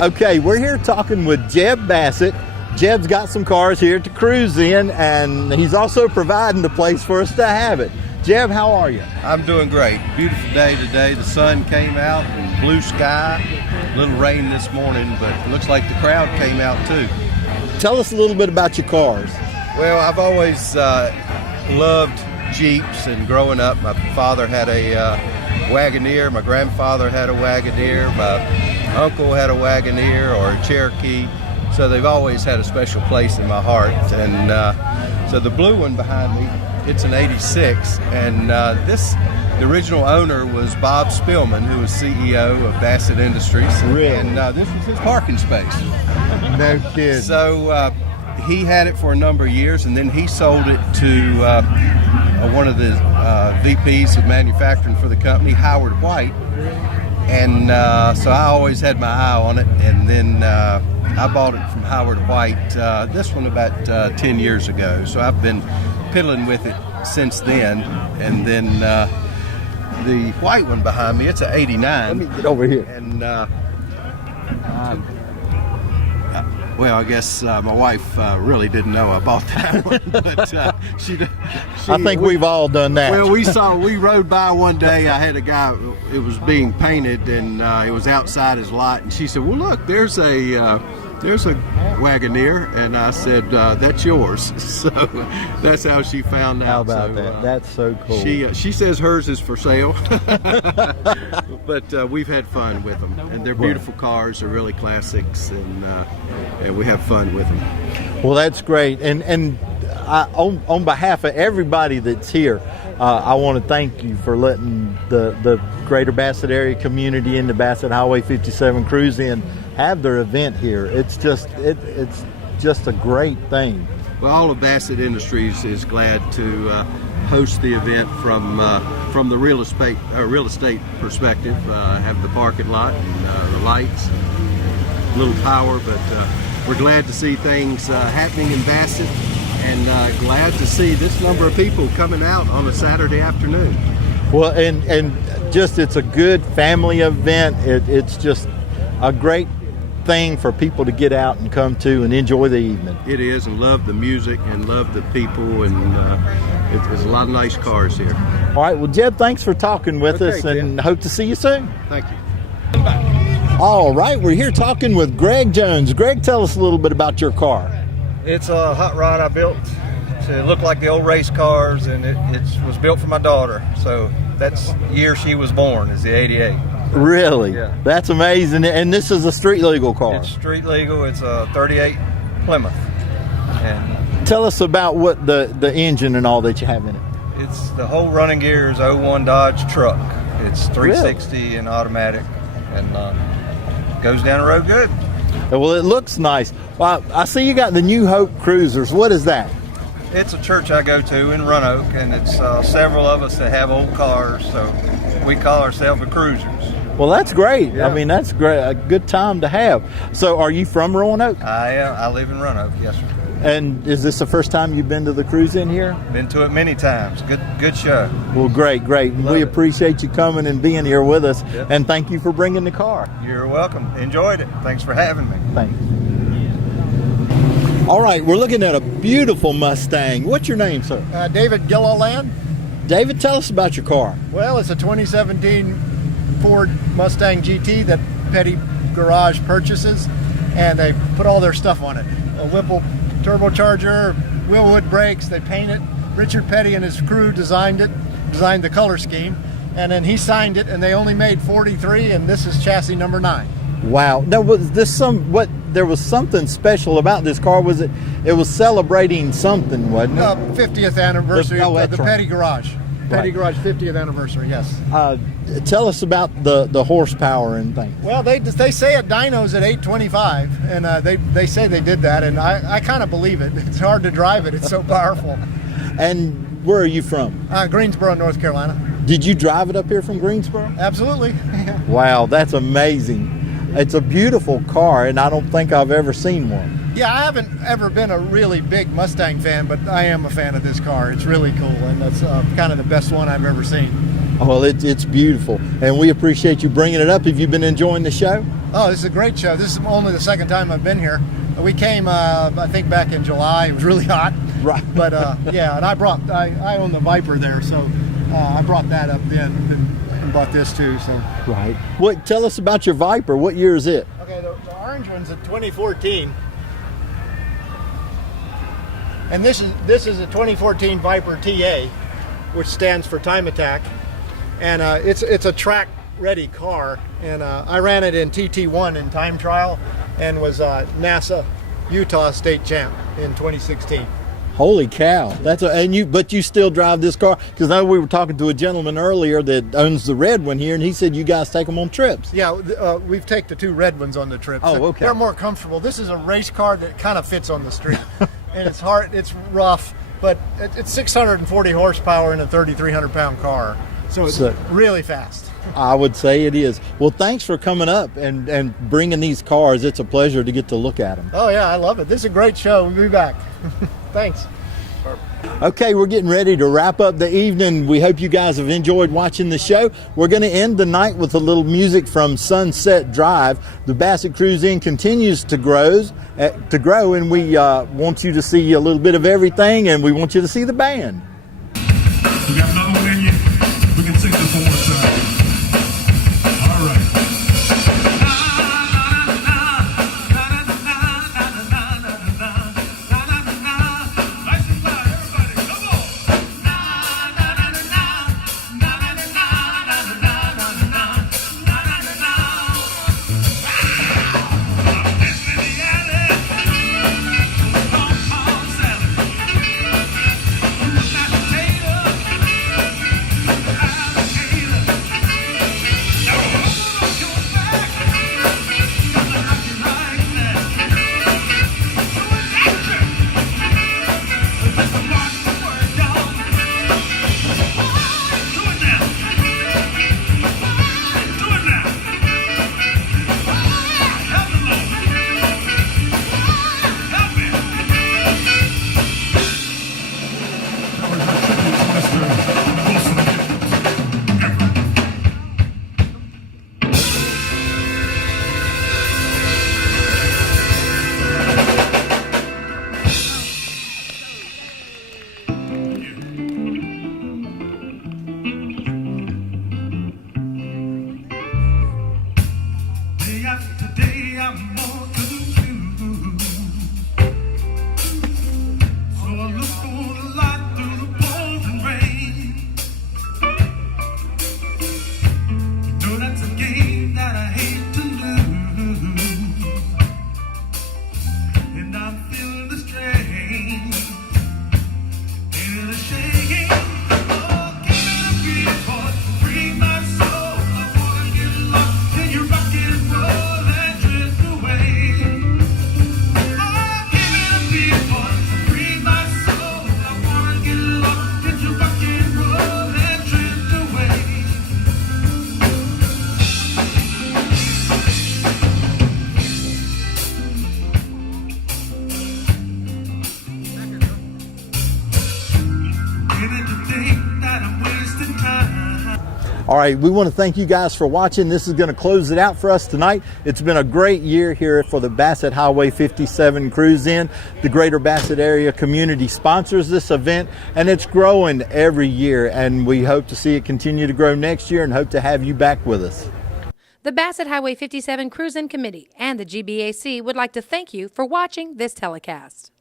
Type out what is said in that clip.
Okay, we're here talking with Jeb Bassett. Jeb's got some cars here to cruise in, and he's also providing the place for us to have it. Jeb, how are you? I'm doing great. Beautiful day today. The sun came out and blue sky. A little rain this morning, but it looks like the crowd came out too. Tell us a little bit about your cars. Well, I've always loved Jeeps, and growing up, my father had a Wagoneer, my grandfather had a Wagoneer, my uncle had a Wagoneer or a Cherokee. So they've always had a special place in my heart. And so the blue one behind me, it's an 86. And the original owner was Bob Spillman, who was CEO of Bassett Industries. Really? And this was his parking space. No kidding. So he had it for a number of years, and then he sold it to one of the VPs of manufacturing for the company, Howard White. And so I always had my eye on it. And then I bought it from Howard White, this one about 10 years ago. So I've been piddling with it since then. And then the white one behind me, it's an 89. Let me get over here. And well, I guess my wife really didn't know I bought that one, but she I think we've all done that. Well, we rode by one day. I had a guy, it was being painted, and it was outside his lot, and she said, well, look, there's a Wagoneer, and I said, that's yours. So that's how she found out. How about that? That's so cool. She says hers is for sale, but we've had fun with them, and they're beautiful cars. They're really classics, and we have fun with them. Well, that's great. And on behalf of everybody that's here, I want to thank you for letting the greater Bassett area community in the Bassett Highway 57 Cruise In have their event here. It's just a great thing. Well, all of Bassett Industries is glad to host the event from the real estate perspective. Have the parking lot and the lights, a little power, but we're glad to see things happening in Bassett, and glad to see this number of people coming out on a Saturday afternoon. Well, and just it's a good family event. It's just a great thing for people to get out and come to and enjoy the evening. It is, and love the music and love the people, and there's a lot of nice cars here. All right, well, Jeb, thanks for talking with us, Tim. and hope to see you soon. Thank you. All right, we're here talking with Greg Jones. Greg, tell us a little bit about your car. It's a hot rod I built to look like the old race cars, and it was built for my daughter. So that's the year she was born, is the 88. Really? Yeah. That's amazing. And this is a street legal car. It's street legal. It's a 38 Plymouth. And tell us about what the engine and all that you have in it. it's the whole running gear is 01 Dodge truck. It's 360 Really? and automatic, and goes down the road good. Well, it looks nice. Well, I see you got the New Hope Cruisers. What is that? It's a church I go to in Roanoke, and it's several of us that have old cars, so we call ourselves the Cruisers. Well, that's great. Yeah. I mean, that's great. A good time to have. So, are you from Roanoke? I live in Roanoke, yes, sir. And is this the first time you've been to the cruise in here? Been to it many times. Good show. Well, great. Love We it. appreciate you coming and being here with us. Yep. And thank you for bringing the car. You're welcome. Enjoyed it. Thanks for having me. Thanks. All right, we're looking at a beautiful Mustang. What's your name, sir? David Gilliland. David, tell us about your car. Well, it's a 2017 Ford Mustang GT that Petty Garage purchases, and they put all their stuff on it. A Whipple turbocharger, Willwood brakes, they paint it. Richard Petty and his crew designed the color scheme, and then he signed it, and they only made 43, and this is chassis number 9. Wow. Now, was this there was something special about this car? Was it was celebrating something, wasn't it? 50th anniversary Oh, of the that's right. Petty Garage. Petty Right. Garage 50th anniversary, yes. Tell us about the horsepower and things. Well, they say it dyno's at 825, and they say they did that, and I kind of believe it. It's hard to drive it. It's so powerful. And where are you from? Greensboro, North Carolina. Did you drive it up here from Greensboro? Absolutely. Wow, that's amazing. It's a beautiful car, and I don't think I've ever seen one. Yeah, I haven't ever been a really big Mustang fan, but I am a fan of this car. It's really cool, and that's kind of the best one I've ever seen. Well, it's beautiful, and we appreciate you bringing it up. Have you been enjoying the show? Oh, this is a great show. This is only the second time I've been here. We came, I think, back in July. It was really hot. Right. But yeah, and I own the Viper there, so I brought that up then and bought this too. So. Right. What? Tell us about your Viper. What year is it? Okay, the orange one's a 2014, and this is a 2014 Viper TA, which stands for Time Attack, and it's a track-ready car, and I ran it in TT1 in time trial, and was NASA Utah state champ in 2016. Holy cow! But you still drive this car? Because I know we were talking to a gentleman earlier that owns the red one here, and he said you guys take them on trips. Yeah, we've taken the two red ones on the trips. Oh, okay. They're more comfortable. This is a race car that kind of fits on the street, and it's hard, it's rough, but it's 640 horsepower in a 3,300 pound car, so it's really fast. I would say it is. Well, thanks for coming up and bringing these cars. It's a pleasure to get to look at them. Oh yeah, I love it. This is a great show. We'll be back. Thanks. Okay, we're getting ready to wrap up the evening. We hope you guys have enjoyed watching the show. We're going to end the night with a little music from Sunset Drive. The Bassett Cruise In continues to grow, and we want you to see a little bit of everything, and we want you to see the band. We got another one in you. We can sing this one more time. All right. Today I'm more to do. So I look for the light through the pouring rain. You know that's a game that I hate to lose, and I'm feeling the strain. Feeling the shaking. Oh, give it a beat, boy, free my soul. I wanna get lost in your rock and roll. All right, we want to thank you guys for watching. This is going to close it out for us tonight. It's been a great year here for the Bassett Highway 57 Cruise In. The Greater Bassett Area community sponsors this event, and it's growing every year, and we hope to see it continue to grow next year and hope to have you back with us. The Bassett Highway 57 Cruise In Committee and the GBAC would like to thank you for watching this telecast.